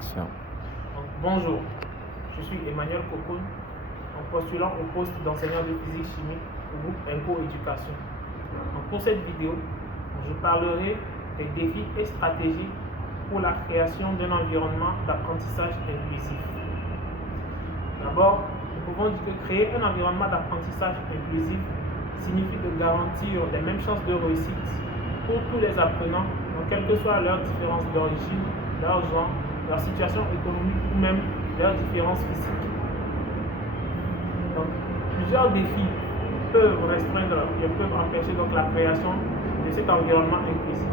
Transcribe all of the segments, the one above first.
Action. Donc, bonjour, je suis Emmanuel Cocoon, en postulant au poste d'enseignant de physique-chimie au groupe Inco-Éducation. Pour cette vidéo, je parlerai des défis et stratégies pour la création d'un environnement d'apprentissage inclusif. D'abord, nous pouvons dire que créer un environnement d'apprentissage inclusif signifie de garantir les mêmes chances de réussite pour tous les apprenants, donc quelles que soient leurs différences d'origine, leur genre, leur situation économique ou même leurs différences physiques. Donc, plusieurs défis peuvent restreindre et peuvent empêcher donc la création de cet environnement inclusif.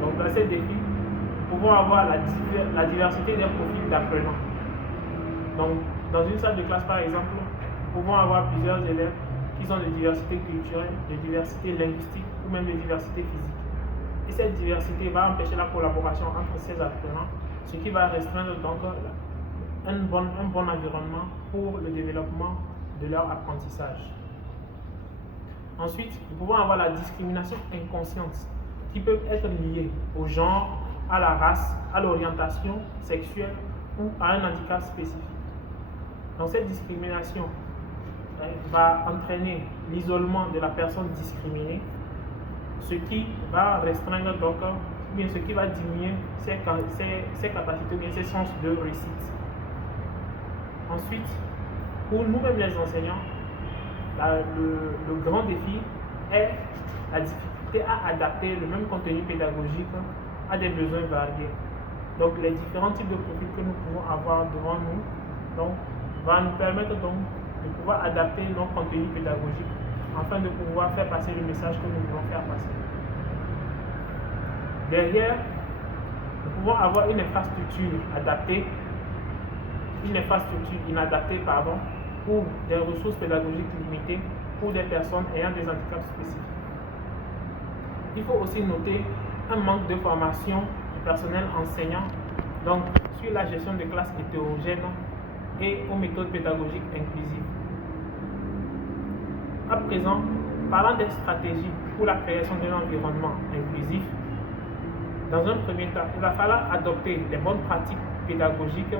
Donc, dans ces défis, nous pouvons avoir la diversité des profils d'apprenants. Donc, dans une salle de classe, par exemple, nous pouvons avoir plusieurs élèves qui ont de diversité culturelle, de diversité linguistique ou même de diversité physique. Et cette diversité va empêcher la collaboration entre ces apprenants, ce qui va restreindre donc un bon environnement pour le développement de leur apprentissage. Ensuite, nous pouvons avoir la discrimination inconsciente qui peut être liée au genre, à la race, à l'orientation sexuelle ou à un handicap spécifique. Donc cette discrimination va entraîner l'isolement de la personne discriminée, ce qui va restreindre donc, bien ce qui va diminuer ses capacités, bien ses chances de réussite. Ensuite, pour nous-mêmes les enseignants, le grand défi est la difficulté à adapter le même contenu pédagogique à des besoins variés. Donc les différents types de profils que nous pouvons avoir devant nous va nous permettre donc de pouvoir adapter nos contenus pédagogiques afin de pouvoir faire passer le message que nous voulons faire passer. Derrière, nous pouvons avoir une infrastructure adaptée, une infrastructure inadaptée, ou des ressources pédagogiques limitées pour des personnes ayant des handicaps spécifiques. Il faut aussi noter un manque de formation du personnel enseignant donc sur la gestion de classes hétérogènes et aux méthodes pédagogiques inclusives. À présent, parlant des stratégies pour la création d'un environnement inclusif, dans un premier temps, il va falloir adopter les bonnes pratiques pédagogiques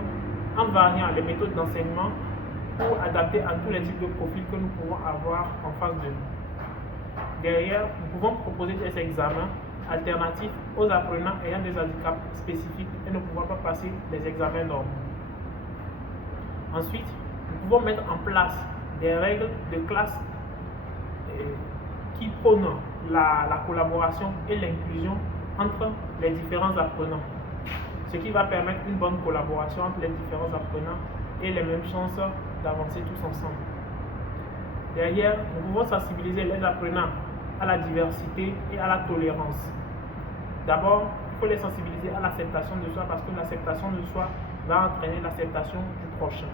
en variant les méthodes d'enseignement pour adapter à tous les types de profils que nous pouvons avoir en face de nous. Derrière, nous pouvons proposer des examens alternatifs aux apprenants ayant des handicaps spécifiques et ne pouvant pas passer les examens normaux. Ensuite, nous pouvons mettre en place des règles de classe qui prônent la collaboration et l'inclusion entre les différents apprenants, ce qui va permettre une bonne collaboration entre les différents apprenants et les mêmes chances d'avancer tous ensemble. Derrière, nous pouvons sensibiliser les apprenants à la diversité et à la tolérance. D'abord, il faut les sensibiliser à l'acceptation de soi parce que l'acceptation de soi va entraîner l'acceptation du prochain.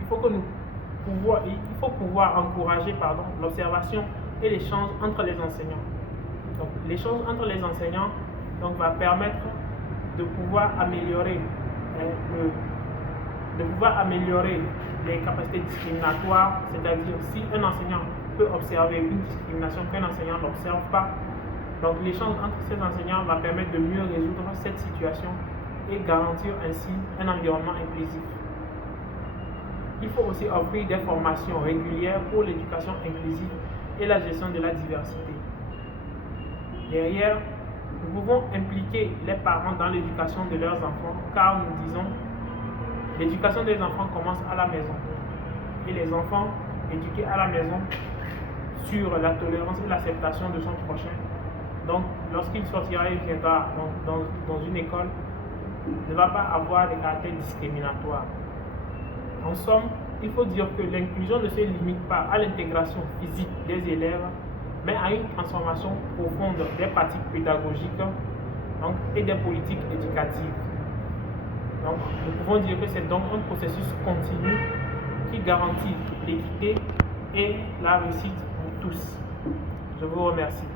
Il faut pouvoir encourager l'observation et l'échange entre les enseignants. Donc, l'échange entre les enseignants va permettre de pouvoir améliorer les capacités discriminatoires, c'est-à-dire si un enseignant peut observer une discrimination qu'un enseignant n'observe pas, donc l'échange entre ces enseignants va permettre de mieux résoudre cette situation et garantir ainsi un environnement inclusif. Il faut aussi offrir des formations régulières pour l'éducation inclusive et la gestion de la diversité. Derrière, nous pouvons impliquer les parents dans l'éducation de leurs enfants car nous disons l'éducation des enfants commence à la maison et les enfants éduqués à la maison sur la tolérance et l'acceptation de son prochain. Donc, lorsqu'il sortira et viendra dans une école, ne va pas avoir des caractères discriminatoires. En somme, il faut dire que l'inclusion ne se limite pas à l'intégration physique des élèves, mais à une transformation profonde des pratiques pédagogiques et des politiques éducatives. Donc, nous pouvons dire que c'est donc un processus continu qui garantit l'équité et la réussite pour tous. Je vous remercie.